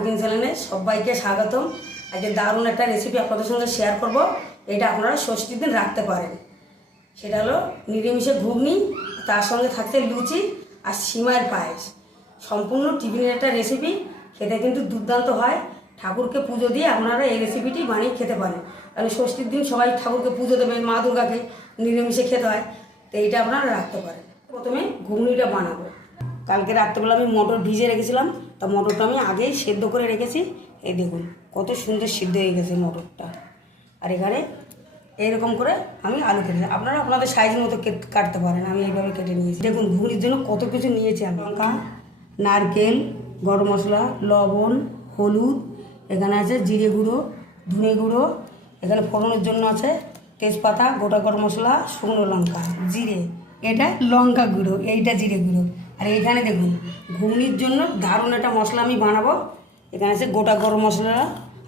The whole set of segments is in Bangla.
কুকিং চ্যানেলে সবাইকে স্বাগতম। আজকে দারুণ একটা রেসিপি আপনাদের সঙ্গে শেয়ার করব। এটা আপনারা ষষ্ঠীর দিন রাখতে পারেন। সেটা হলো নিরামিষে ঘুগনি, তার সঙ্গে থাকছে লুচি আর সিমাইয়ের পায়েস। সম্পূর্ণ টিফিনের একটা রেসিপি খেতে কিন্তু দুর্দান্ত হয়। ঠাকুরকে পুজো দিয়ে আপনারা এই রেসিপিটি বানিয়ে খেতে পারেন। কারণ ষষ্ঠীর দিন সবাই ঠাকুরকে পুজো দেবেন, মা দুর্গাকে নিরামিষে খেতে হয়। তো এইটা আপনারা রাখতে পারেন। প্রথমে ঘুগনিটা বানাবো। কালকে রাত্রেবেলা আমি মটর ভিজে রেখেছিলাম, তা মটরটা আমি আগেই সেদ্ধ করে রেখেছি। এই দেখুন, কত সুন্দর সিদ্ধ হয়ে গেছে মটরটা। আর এখানে এইরকম করে আমি আলু কেটে আপনারা আপনাদের সাইজ মতো কেট- কাটতে পারেন, আমি এইভাবে কেটে নিয়েছি। দেখুন, ঘুগনির জন্য কত কিছু নিয়েছি আমি। লঙ্কা, নারকেল, গরম মশলা, লবণ, হলুদ, এখানে আছে জিরে গুঁড়ো, ধনে গুঁড়ো, এখানে ফোড়নের জন্য আছে তেজপাতা, গোটা গরম মশলা, শুকনো লঙ্কা, জিরে, এটা লঙ্কা গুঁড়ো, এইটা জিরে গুঁড়ো। আর এইখানে দেখুন, ঘুগনির জন্য দারুণ একটা মশলা আমি বানাবো। এখানে আছে গোটা গরম মশলা,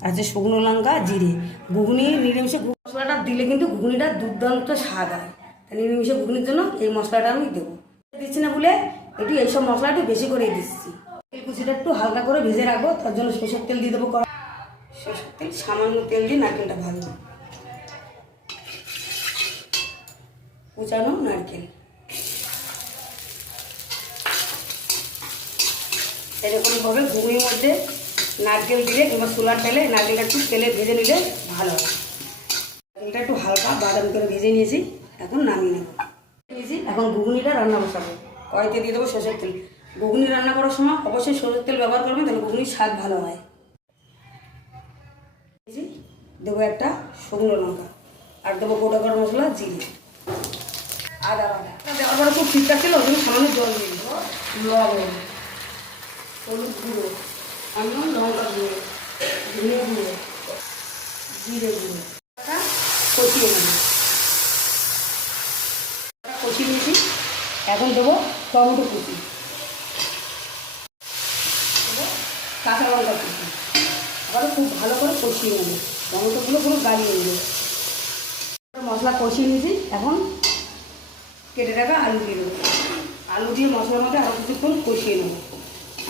আর আছে শুকনো লঙ্কা, জিরে। ঘুগনি, নিরামিষে মশলাটা দিলে কিন্তু ঘুগনিটা দুর্দান্ত স্বাদ হয়। তাই নিরামিষে ঘুগনির জন্য এই মশলাটা আমি দেবো। দিচ্ছি না বলে একটু এইসব মশলা একটু বেশি করে দিচ্ছি। তেল কুচিটা একটু হালকা করে ভেজে রাখব, তার জন্য সরষের তেল দিয়ে দেবো সরষের তেল, সামান্য তেল দিয়ে নারকেলটা ভাজবো। কুচানো নারকেল। এরকমভাবে ঘুগনির মধ্যে নারকেল দিলে কিংবা সোলার তেলে নারকেলটা একটু তেলে ভেজে নিলে ভালো হয় এটা একটু হালকা বাদাম করে ভেজে নিয়েছি, এখন নামিয়ে নেব। নিয়েছি, এখন ঘুগনিটা রান্না বসাবো। কড়াইতে দিয়ে দেবো সরষের তেল। ঘুগনি রান্না করার সময় অবশ্যই সরষের তেল ব্যবহার করবেন তাহলে ঘুগনির স্বাদ ভালো হয়। দেবো একটা শুকনো লঙ্কা আর দেবো গোটা গরম মশলা জিরে। আদা বাটা। দেওয়ার পরে খুব ঠিকঠাক ছিল, ওই জন্য সামান্য জল দিয়ে দেবো। লবণ। হলুদ গুঁড়ো। এমন লঙ্কা গুঁড়ো ধনে গুঁড়ো, জিরে গুঁড়ো। কষিয়ে নেব। কষিয়ে নিয়েছি। এখন দেবো টমেটো কুচি। কাঁচা লঙ্কা কুচি। আবার খুব ভালো করে কষিয়ে নেব। টমেটোগুলো পুরো গাড়িয়ে নেব। মশলা কষিয়ে নিয়েছি। এখন কেটে রাখা আলু দিয়ে দেবো। আলু দিয়ে মশলার মধ্যে আরও কিছুক্ষণ কষিয়ে নেব।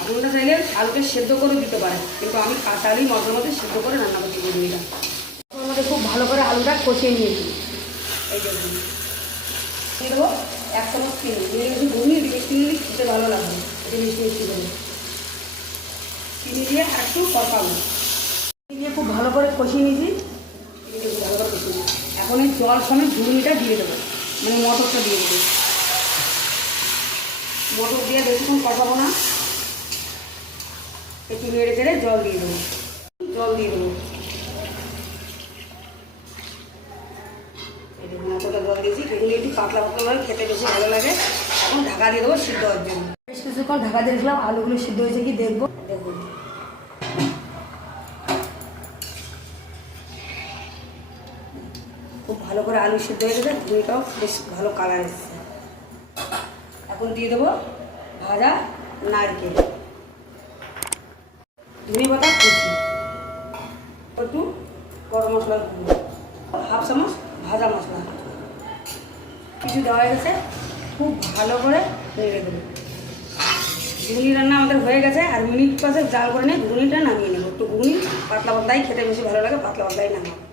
আপনারা চাইলে আলুকে সেদ্ধ করে দিতে পারেন। কিন্তু আমি কাঁচা আলুই মশলার মধ্যে সেদ্ধ করে রান্না করছি ঘুগনিটা মশলার মধ্যে খুব ভালো করে আলুটা কষিয়ে নিয়েছি। এই জন্য দিয়ে দেবো এক চামচ চিনি। দিয়ে একটু ঘুগনি মিষ্টি নিলে খেতে ভালো লাগবে। একটু মিষ্টি মিষ্টি করে। চিনি দিয়ে একটু কষাবো। চিনি দিয়ে খুব ভালো করে কষিয়ে নিয়েছি। চিনি ভালো করে কষিয়ে এখন এই জল সময় ঘুগনিটা দিয়ে দেবো। মানে মটরটা দিয়ে দেবো। মটর দিয়ে বেশিক্ষণ কষাবো না। একটু নেড়ে চেড়ে জল দিয়ে দেবো। জল দিয়ে দেবো। জল দিয়েছি। পাতলা খেতে বেশি ভালো লাগে। ঢাকা দিয়ে দেবো বেশ কিছুক্ষণ ঢাকা দিয়ে আলুগুলো সিদ্ধ হয়েছে কি দেখব। খুব ভালো করে আলু সিদ্ধ হয়ে গেছে। ঘুমিটাও বেশ ভালো কালার এসেছে। এখন দিয়ে দেবো ভাজা নারকেল। ধনে পাতা, কুচি। একটু গরম মশলার গুঁড়ো। হাফ চামচ ভাজা মশলা। কিছু দেওয়া গেছে, খুব ভালো করে নেড়ে দেবো। ঘুগনি রান্না আমাদের হয়ে গেছে, আর মিনিট পাশে জাল করে নিয়ে ঘুগনিটা নামিয়ে নেব। একটু ঘুগনি পাতলা পাতলাই খেতে বেশি ভালো লাগে, পাতলা পাতলাই নামাবো।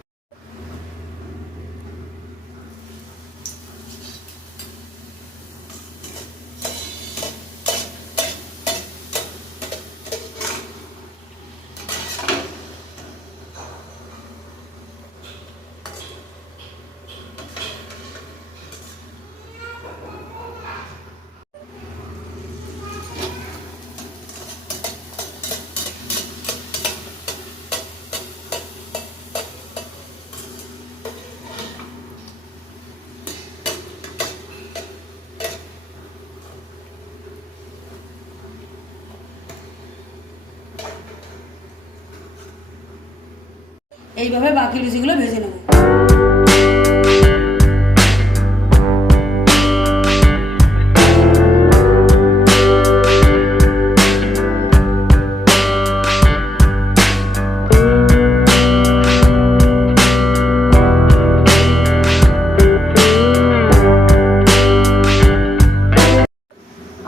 এইভাবে বাকি লুচিগুলো ভেজে নেব।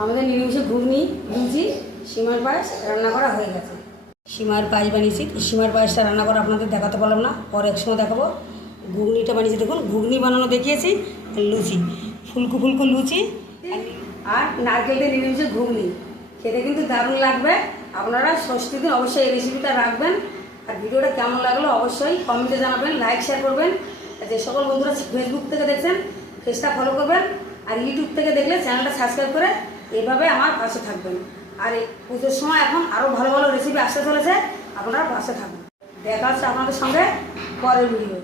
আমাদের নিরামিষে ঘুগনি, লুচি, সিমার পায়েস রান্না করা হয়ে গেছে। সীমার পায়েস বানিয়েছি। সীমার পায়েসটা রান্না করা আপনাদের দেখাতে পারলাম না। পরে এক সময় দেখাবো। ঘুগনিটা বানিয়েছি দেখুন, ঘুগনি বানানো দেখিয়েছি, লুচি, ফুলকু ফুলকু লুচি আর নারকেল দিয়ে নিরামিষে ঘুগনি। খেতে কিন্তু দারুণ লাগবে। আপনারা ষষ্ঠী দিন অবশ্যই এই রেসিপিটা রাখবেন। আর ভিডিওটা কেমন লাগল অবশ্যই কমেন্টে জানাবেন লাইক শেয়ার করবেন। আর যে সকল বন্ধুরা ফেসবুক থেকে দেখছেন পেজটা ফলো করবেন। আর ইউটিউব থেকে দেখলে চ্যানেলটা সাবস্ক্রাইব করে এভাবে আমার পাশে থাকবেন। আর এই পুজোর সময় এখন আরও ভালো ভালো রেসিপি আসতে চলেছে, আপনারা পাশে থাকুন। দেখা হচ্ছে আপনাদের সঙ্গে পরের ভিডিও